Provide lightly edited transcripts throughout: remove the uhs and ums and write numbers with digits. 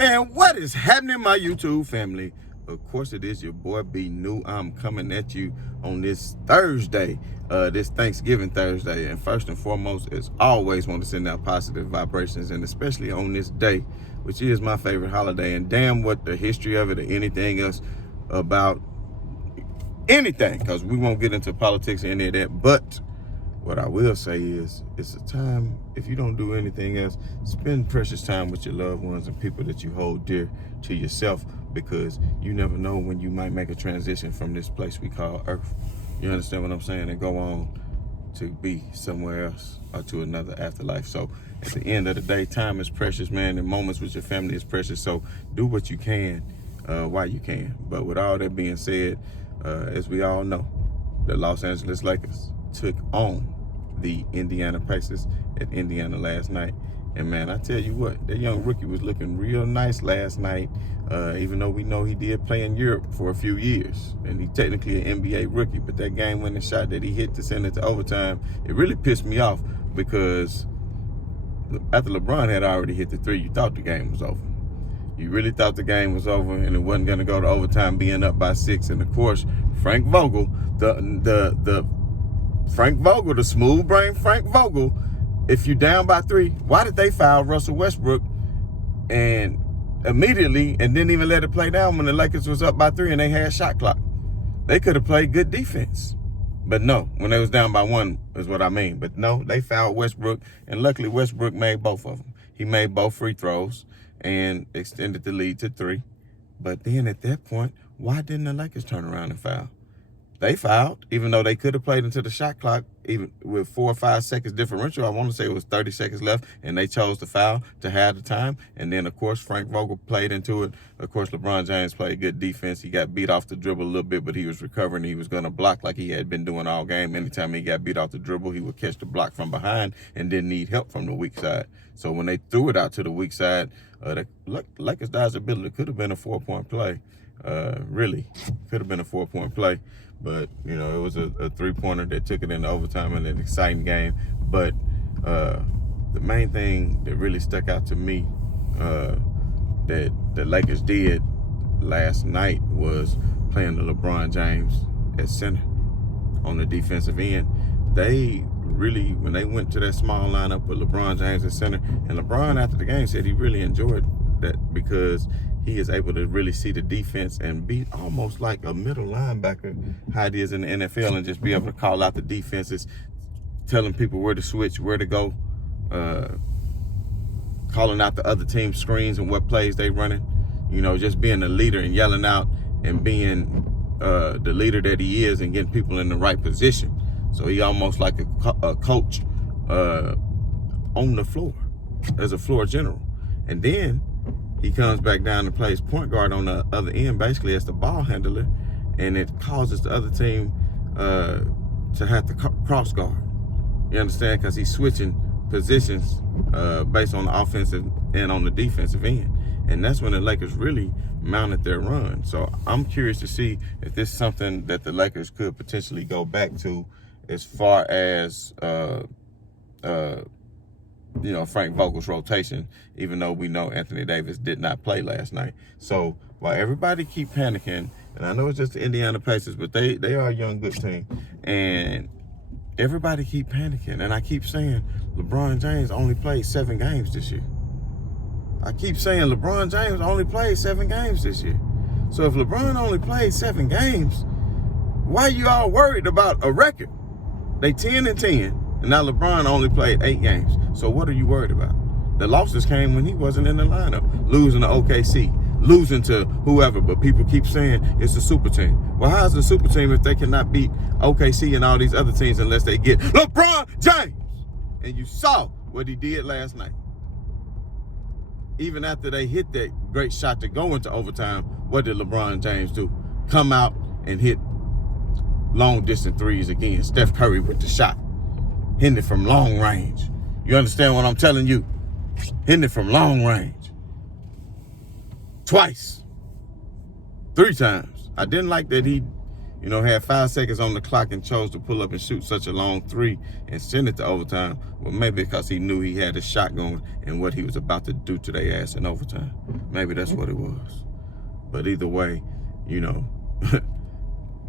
Man, what is happening, my YouTube family? Of course, it is your boy B New. I'm coming at you on this Thursday, this Thanksgiving Thursday. And first and foremost, as always, want to send out positive vibrations, and especially on this day, which is my favorite holiday. And damn what the history of it or anything else about anything, because we won't get into politics or any of that. But what I will say is, it's a time, if you don't do anything else, spend precious time with your loved ones and people that you hold dear to yourself, because you never know when you might make a transition from this place we call Earth. You understand what I'm saying? And go on to be somewhere else or to another afterlife. So at the end of the day, time is precious, man, and moments with your family is precious. So do what you can while you can. But with all that being said, as we all know, the Los Angeles Lakers took on the Indiana Pacers at Indiana last night. And man, I tell you what, that young rookie was looking real nice last night, even though we know he did play in Europe for a few years. And he's technically an NBA rookie, but that game-winning shot that he hit to send it to overtime, it really pissed me off, because after LeBron had already hit the three, you thought the game was over. You really thought the game was over and it wasn't going to go to overtime, being up by 6. And of course, Frank Vogel, the smooth brain Frank Vogel, if you down by 3, why did they foul Russell Westbrook and immediately and didn't even let it play down when the Lakers was up by 3 and they had shot clock? They could have played good defense. But no, when they was down by 1 is what I mean. But no, they fouled Westbrook, and luckily Westbrook made both of them. He made both free throws and extended the lead to 3. But then at that point, why didn't the Lakers turn around and foul? They fouled, even though they could have played into the shot clock, even with 4 or 5 seconds differential. I want to say it was 30 seconds left, and they chose to foul to have the time. And then, of course, Frank Vogel played into it. Of course, LeBron James played good defense. He got beat off the dribble a little bit, but he was recovering. He was going to block like he had been doing all game. Anytime he got beat off the dribble, he would catch the block from behind and didn't need help from the weak side. So when they threw it out to the weak side, the Lakers' ability could have been a 4-point play. Really could have been a 4-point play. But, you know, it was a 3-pointer that took it into overtime in an exciting game. But the main thing that really stuck out to me that the Lakers did last night was playing the LeBron James at center on the defensive end. They really, when they went to that small lineup with LeBron James at center, and LeBron after the game said he really enjoyed that, because he is able to really see the defense and be almost like a middle linebacker, how it is in the NFL, and just be able to call out the defenses, telling people where to switch, where to go, calling out the other team's screens and what plays they running. You know, just being a leader and yelling out and being the leader that he is and getting people in the right position. So he almost like a coach on the floor as a floor general. And then he comes back down and plays point guard on the other end, basically as the ball handler, and it causes the other team to have to cross guard. You understand? Because he's switching positions based on the offensive and on the defensive end. And that's when the Lakers really mounted their run. So I'm curious to see if this is something that the Lakers could potentially go back to, as far as you know, Frank Vogel's rotation, even though we know Anthony Davis did not play last night. So while everybody keep panicking, and I know it's just the Indiana Pacers, but they are a young, good team, and everybody keep panicking, and I keep saying LeBron James only played 7 games this year. I keep saying LeBron James only played 7 games this year. So if LeBron only played 7 games, why you all worried about a record? They 10-10. And now LeBron only played 8 games. So what are you worried about? The losses came when he wasn't in the lineup. Losing to OKC, losing to whoever, but people keep saying it's a super team. Well, how's a super team if they cannot beat OKC and all these other teams unless they get LeBron James? And you saw what he did last night. Even after they hit that great shot to go into overtime, what did LeBron James do? Come out and hit long distance threes again. Steph Curry with the shot. Hitting it from long range. You understand what I'm telling you? Hitting it from long range. Twice. 3 times. I didn't like that he had 5 seconds on the clock and chose to pull up and shoot such a long three and send it to overtime. Well, maybe because he knew he had a shot going and what he was about to do to their ass in overtime. Maybe that's what it was. But either way,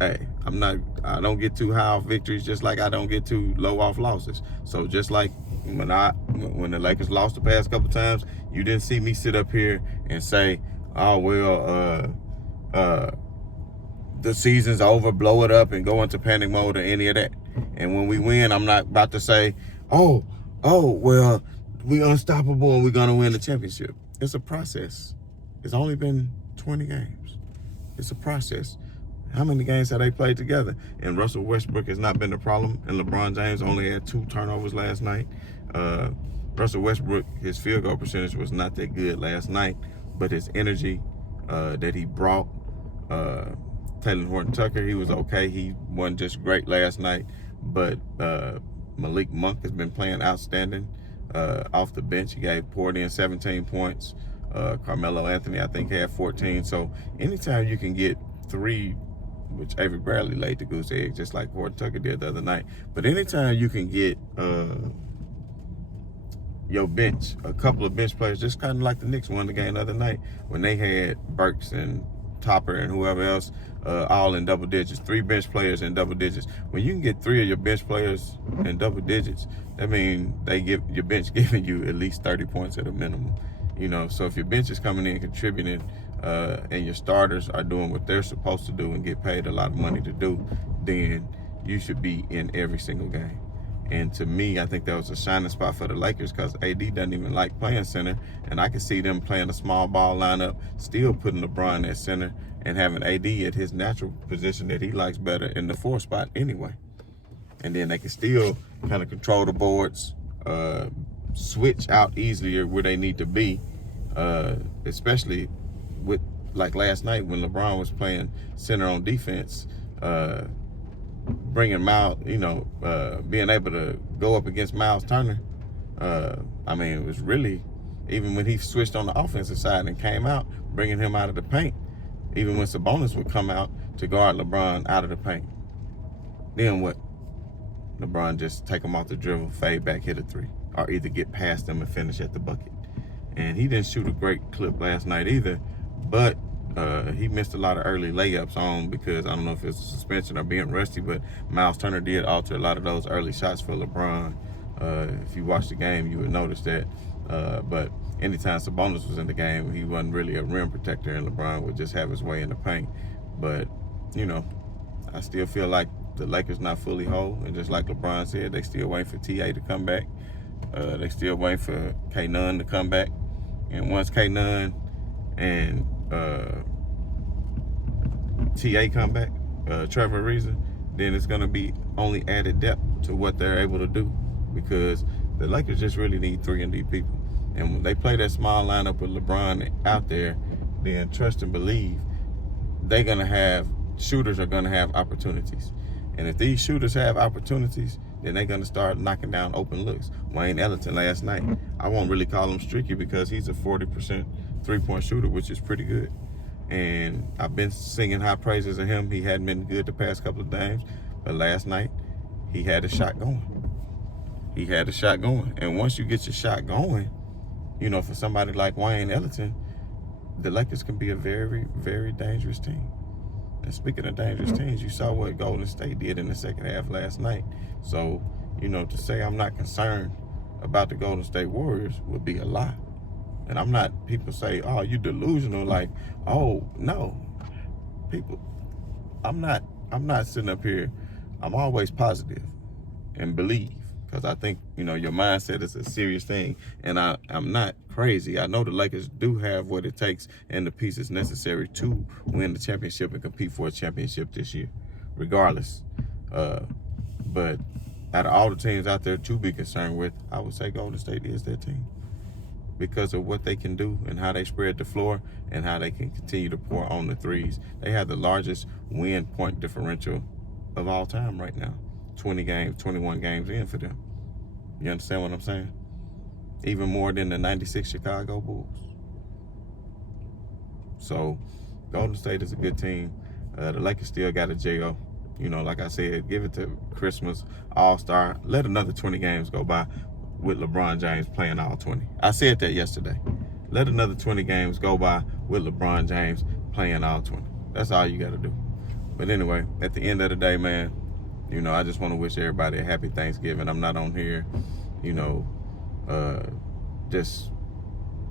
hey, I don't get too high off victories, just like I don't get too low off losses. So just like when the Lakers lost the past couple times, you didn't see me sit up here and say, oh, well, the season's over, blow it up and go into panic mode or any of that. And when we win, I'm not about to say, oh, well, we unstoppable and we're going to win the championship. It's a process. It's only been 20 games. It's a process. How many games have they played together? And Russell Westbrook has not been the problem. And LeBron James only had 2 turnovers last night. Russell Westbrook, his field goal percentage was not that good last night, but his energy that he brought, Taylor Horton-Tucker, he was okay. He wasn't just great last night, but Malik Monk has been playing outstanding off the bench. He poured in 17 points. Carmelo Anthony, I think, had 14. So anytime you can get 3, which Avery Bradley laid the goose egg, just like Horton-Tucker did the other night. But anytime you can get your bench, a couple of bench players, just kind of like the Knicks won the game the other night when they had Burks and Topper and whoever else all in double digits, 3 bench players in double digits. When you can get 3 of your bench players in double digits, that means your bench giving you at least 30 points at a minimum. So if your bench is coming in contributing and your starters are doing what they're supposed to do and get paid a lot of money to do, then you should be in every single game. And to me, I think that was a shining spot for the Lakers because AD doesn't even like playing center. And I can see them playing a small ball lineup, still putting LeBron at center and having AD at his natural position that he likes better in the 4 spot anyway. And then they can still kind of control the boards, switch out easier where they need to be, especially with like last night when LeBron was playing center on defense, bringing Miles, being able to go up against Miles Turner. It was really, even when he switched on the offensive side and came out, bringing him out of the paint, even when Sabonis would come out to guard LeBron out of the paint. Then what? LeBron just take him off the dribble, fade back, hit a 3, or either get past him and finish at the bucket. And he didn't shoot a great clip last night either, but he missed a lot of early layups on because I don't know if it's a suspension or being rusty, but Miles Turner did alter a lot of those early shots for LeBron. If you watch the game, you would notice that. But anytime Sabonis was in the game, he wasn't really a rim protector, and LeBron would just have his way in the paint. But, I still feel like the Lakers not fully whole, and just like LeBron said, they still waiting for TA to come back. They still waiting for K-Nunn to come back. And once K-Nunn and TA come back, Trevor Ariza, then it's going to be only added depth to what they're able to do because the Lakers just really need 3 and D people. And when they play that small lineup with LeBron out there, then trust and believe shooters are going to have opportunities. And if these shooters have opportunities, then they're going to start knocking down open looks. Wayne Ellington last night, I won't really call him streaky because he's a 40% 3-point shooter, which is pretty good. And I've been singing high praises of him. He hadn't been good the past couple of games, but last night he had a shot going. And once you get your shot going, for somebody like Wayne Ellington, the Lakers can be a very, very dangerous team. And speaking of dangerous teams, you saw what Golden State did in the second half last night. So, to say I'm not concerned about the Golden State Warriors would be a lie. And I'm not, people say, oh, you delusional. Like, oh, no. People, I'm not sitting up here. I'm always positive and believe. Because I think, your mindset is a serious thing. And I'm not crazy. I know the Lakers do have what it takes and the pieces necessary to win the championship and compete for a championship this year, regardless. But out of all the teams out there to be concerned with, I would say Golden State is their team because of what they can do and how they spread the floor and how they can continue to pour on the threes. They have the largest win point differential of all time right now. 21 games in for them. You understand what I'm saying? Even more than the 96 Chicago Bulls. So, Golden State is a good team. The Lakers still got a J.O. You know, like I said, give it to Christmas, All-Star. Let another 20 games go by with LeBron James playing all 20. I said that yesterday. Let another 20 games go by with LeBron James playing all 20. That's all you got to do. But anyway, at the end of the day, man, you know, I just want to wish everybody a happy Thanksgiving. I'm not on here, you know, just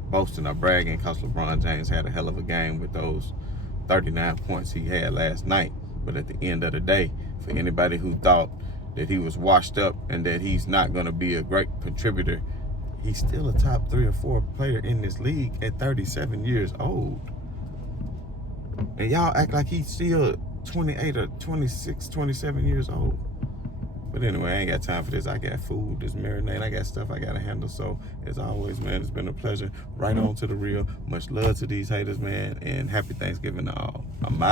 boasting or bragging because LeBron James had a hell of a game with those 39 points he had last night. But at the end of the day, for anybody who thought that he was washed up and that he's not going to be a great contributor, he's still a top 3 or 4 player in this league at 37 years old. And y'all act like he's still 28 or 26, 27 years old. But anyway, I ain't got time for this. I got food, this marinade. I got stuff I got to handle. So, as always, man, it's been a pleasure. Right on to the real. Much love to these haters, man. And happy Thanksgiving to all. I'm out.